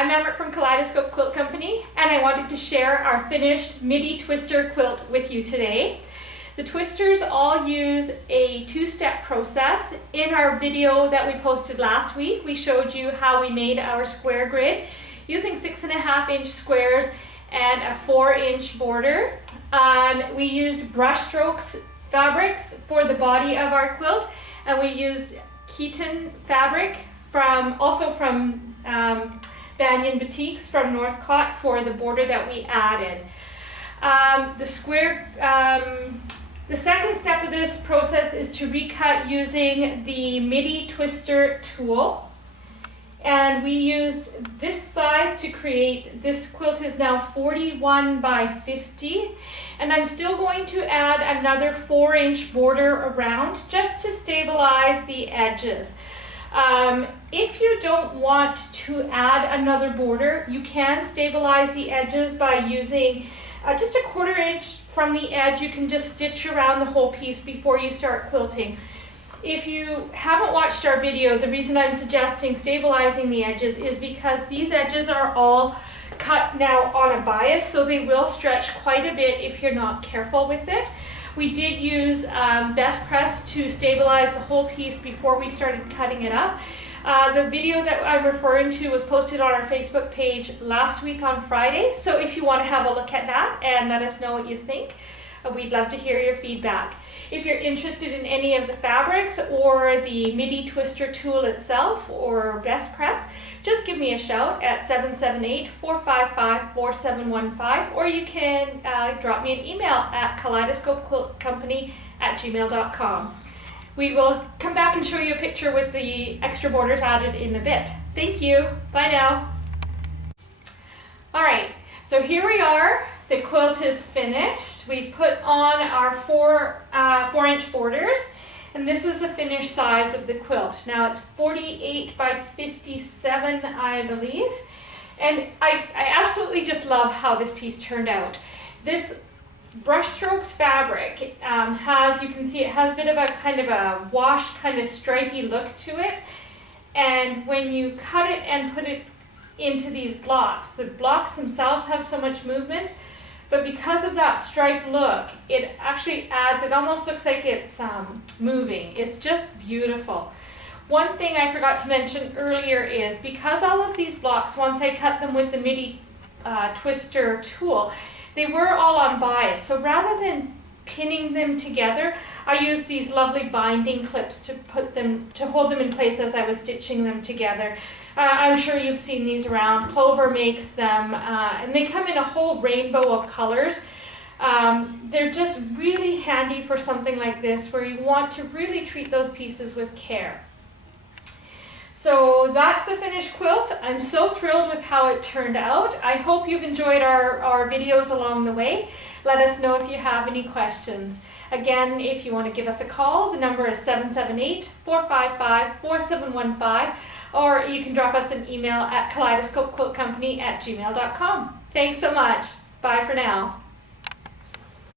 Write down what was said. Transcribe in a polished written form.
I'm Amber from Kaleidoscope Quilt Company, and I wanted to share our finished midi twister quilt with you today. The twisters all use a two-step process. In our video that we posted last week, we showed you how we made our square grid using 6.5-inch squares and a 4-inch border. We used brush strokes fabrics for the body of our quilt, and we used Keaton fabric from Banyan Boutiques from Northcott for the border that we added. The second step of this process is to recut using the midi twister tool. And we used this size to create, this quilt is now 41 by 50. And I'm still going to add another 4-inch border around just to stabilize the edges. If you don't want to add another border, you can stabilize the edges by using just a 1/4 inch from the edge. You can just stitch around the whole piece before you start quilting. If you haven't watched our video, the reason I'm suggesting stabilizing the edges is because these edges are all cut now on a bias, so they will stretch quite a bit if you're not careful with it. We did use Best Press to stabilize the whole piece before we started cutting it up. The video that I'm referring to was posted on our Facebook page last week on Friday, so if you want to have a look at that and let us know what you think, we'd love to hear your feedback. If you're interested in any of the fabrics or the midi twister tool itself or Best Press, just give me a shout at 778-455-4715, or you can drop me an email at kaleidoscopequiltcompany@gmail.com. We will come back and show you a picture with the extra borders added in a bit. Thank you. Bye now. All right, so here we are. The quilt is finished. We've put on our 4-inch borders, and this is the finished size of the quilt. Now it's 48 by 57, I believe. And I absolutely just love how this piece turned out. This brushstrokes fabric has, you can see it has a bit of a kind of a washed, kind of stripy look to it. And when you cut it and put it into these blocks, the blocks themselves have so much movement, but because of that striped look, it actually adds, it almost looks like it's moving. It's just beautiful. One thing I forgot to mention earlier is because all of these blocks, once I cut them with the midi twister tool, they were all on bias. So rather than pinning them together, I used these lovely binding clips to hold them in place as I was stitching them together. I'm sure you've seen these around. Clover makes them, and they come in a whole rainbow of colors. They're just really handy for something like this where you want to really treat those pieces with care. So that's the finished quilt. I'm so thrilled with how it turned out. I hope you've enjoyed our videos along the way. Let us know if you have any questions. Again, if you want to give us a call, the number is 778-455-4715, or you can drop us an email at kaleidoscopequiltcompany@gmail.com. Thanks so much. Bye for now.